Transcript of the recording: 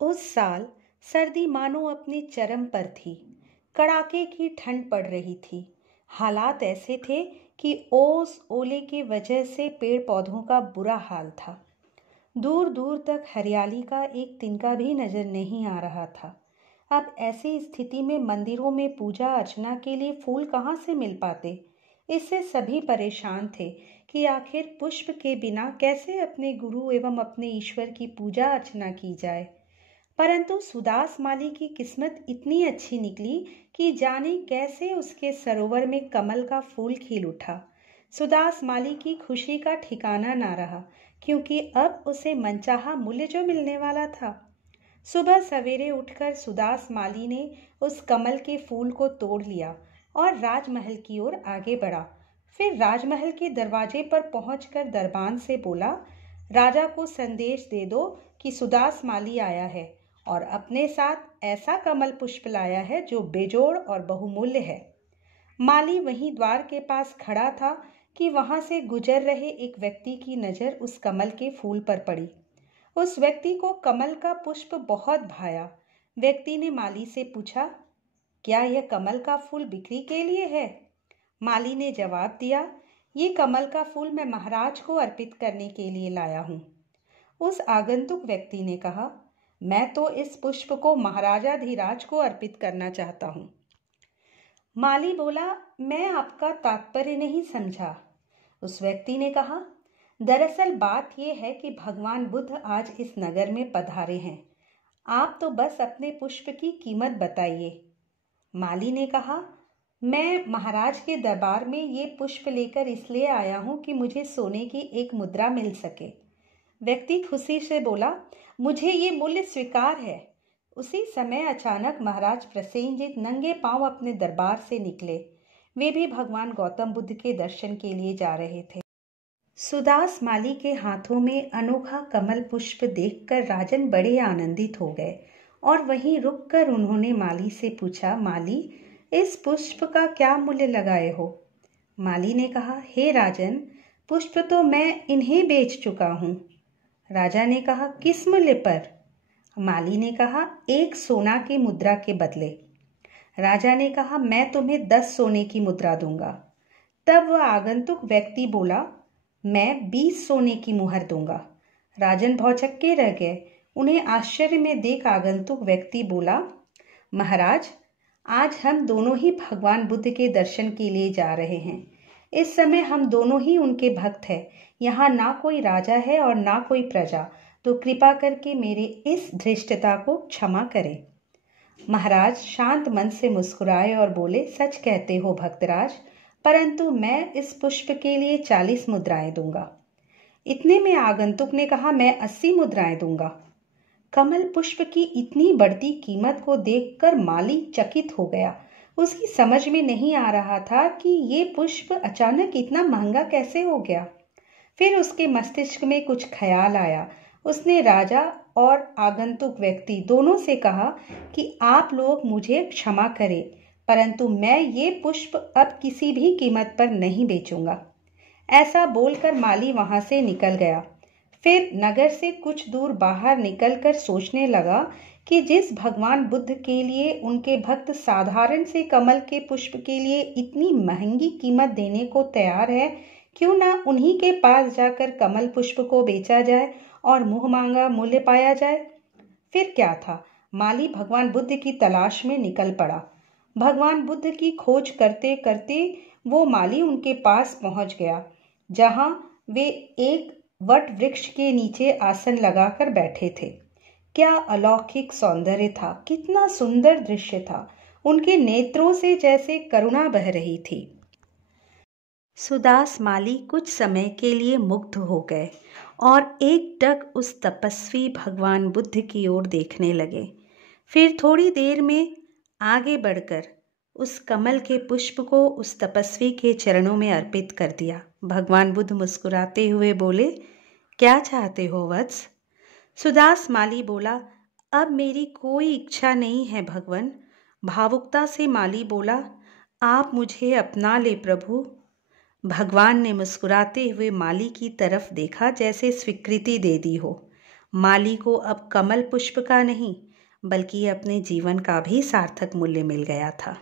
उस साल सर्दी मानो अपने चरम पर थी। कड़ाके की ठंड पड़ रही थी। हालात ऐसे थे कि ओस ओले की वजह से पेड़ पौधों का बुरा हाल था। दूर दूर तक हरियाली का एक तिनका भी नजर नहीं आ रहा था। अब ऐसी स्थिति में मंदिरों में पूजा अर्चना के लिए फूल कहाँ से मिल पाते। इससे सभी परेशान थे कि आखिर पुष्प के बिना कैसे अपने गुरु एवं अपने ईश्वर की पूजा अर्चना की जाए। परंतु सुदास माली की किस्मत इतनी अच्छी निकली कि जाने कैसे उसके सरोवर में कमल का फूल खिल उठा। सुदास माली की खुशी का ठिकाना ना रहा, क्योंकि अब उसे मनचाहा मूल्य जो मिलने वाला था। सुबह सवेरे उठकर सुदास माली ने उस कमल के फूल को तोड़ लिया और राजमहल की ओर आगे बढ़ा। फिर राजमहल के दरवाजे पर पहुंचकर दरबान से बोला, राजा को संदेश दे दो कि सुदास माली आया है और अपने साथ ऐसा कमल पुष्प लाया है जो बेजोड़ और बहुमूल्य है। माली वहीं द्वार के पास खड़ा था कि वहां से गुजर रहे एक व्यक्ति की नजर उस कमल के फूल पर पड़ी। उस व्यक्ति को कमल का पुष्प बहुत भाया। व्यक्ति ने माली से पूछा, क्या यह कमल का फूल बिक्री के लिए है? माली ने जवाब दिया, ये कमल का फूल मैं महाराज को अर्पित करने के लिए लाया हूँ। उस आगंतुक व्यक्ति ने कहा, मैं तो इस पुष्प को महाराजा धीराज को अर्पित करना चाहता हूँ। माली बोला, मैं आपका तात्पर्य नहीं समझा। उस व्यक्ति ने कहा, दरअसल बात यह है कि भगवान बुद्ध आज इस नगर में पधारे हैं। आप तो बस अपने पुष्प की कीमत बताइए। माली ने कहा, मैं महाराज के दरबार में ये पुष्प लेकर इसलिए आया हूँ कि मुझे सोने की एक मुद्रा मिल सके। व्यक्ति खुशी से बोला, मुझे ये मूल्य स्वीकार है। उसी समय अचानक महाराज प्रसेनजीत नंगे पांव अपने दरबार से निकले। वे भी भगवान गौतम बुद्ध के दर्शन के लिए जा रहे थे। सुदास माली के हाथों में अनोखा कमल पुष्प देखकर राजन बड़े आनंदित हो गए और वहीं रुककर उन्होंने माली से पूछा, माली, इस पुष्प का क्या मूल्य लगाए हो? माली ने कहा, हे राजन, पुष्प तो मैं इन्हें बेच चुका हूँ। राजा ने कहा, किस मूल्य पर? माली ने कहा, 1 सोना की मुद्रा के बदले। राजा ने कहा, मैं तुम्हें 10 सोने की मुद्रा दूंगा। तब वह आगंतुक व्यक्ति बोला, मैं 20 सोने की मुहर दूंगा। राजन भौचक्के रह गए। उन्हें आश्चर्य में देख आगंतुक व्यक्ति बोला, महाराज, आज हम दोनों ही भगवान बुद्ध के दर्शन के लिए जा रहे हैं। इस समय हम दोनों ही उनके भक्त हैं। यहाँ ना कोई राजा है और ना कोई प्रजा, तो कृपा करके मेरे इस धृष्टता को क्षमा करें। महाराज शांत मन से मुस्कुराए और बोले, सच कहते हो भक्तराज, परंतु मैं इस पुष्प के लिए 40 मुद्राएं दूंगा। इतने में आगंतुक ने कहा, मैं 80 मुद्राएं दूंगा। कमल पुष्प की इतनी बढ़ती कीमत को देखकर माली चकित हो गया। उसकी समझ में नहीं आ रहा था कि ये पुष्प अचानक इतना महंगा कैसे हो गया। फिर उसके मस्तिष्क में कुछ ख्याल आया। उसने राजा और आगंतुक व्यक्ति दोनों से कहा कि आप लोग मुझे क्षमा करें, परंतु मैं ये पुष्प अब किसी भी कीमत पर नहीं बेचूंगा। ऐसा बोलकर माली वहां से निकल गया। फिर नगर से कुछ दूर बाहर निकलकर सोचने लगा कि जिस भगवान बुद्ध के लिए उनके भक्त साधारण से कमल के पुष्प के लिए इतनी महंगी कीमत देने को तैयार है, क्यों ना उन्हीं के पास जाकर कमल पुष्प को बेचा जाए और मुंह मांगा मूल्य पाया जाए। फिर क्या था, माली भगवान बुद्ध की तलाश में निकल पड़ा। भगवान बुद्ध की खोज करते करते वो माली उनके पास पहुंच गया, जहां वे एक वट वृक्ष के नीचे आसन लगाकर बैठे थे। क्या अलौकिक सौंदर्य था, कितना सुंदर दृश्य था। उनके नेत्रों से जैसे करुणा बह रही थी। सुदास माली कुछ समय के लिए मुग्ध हो गए और एकटक उस तपस्वी भगवान बुद्ध की ओर देखने लगे। फिर थोड़ी देर में आगे बढ़कर उस कमल के पुष्प को उस तपस्वी के चरणों में अर्पित कर दिया। भगवान बुद्ध मुस्कुराते हुए बोले, क्या चाहते हो वत्स? सुदास माली बोला, अब मेरी कोई इच्छा नहीं है भगवान। भावुकता से माली बोला, आप मुझे अपना ले प्रभु। भगवान ने मुस्कुराते हुए माली की तरफ देखा, जैसे स्वीकृति दे दी हो। माली को अब कमल पुष्प का नहीं बल्कि अपने जीवन का भी सार्थक मूल्य मिल गया था।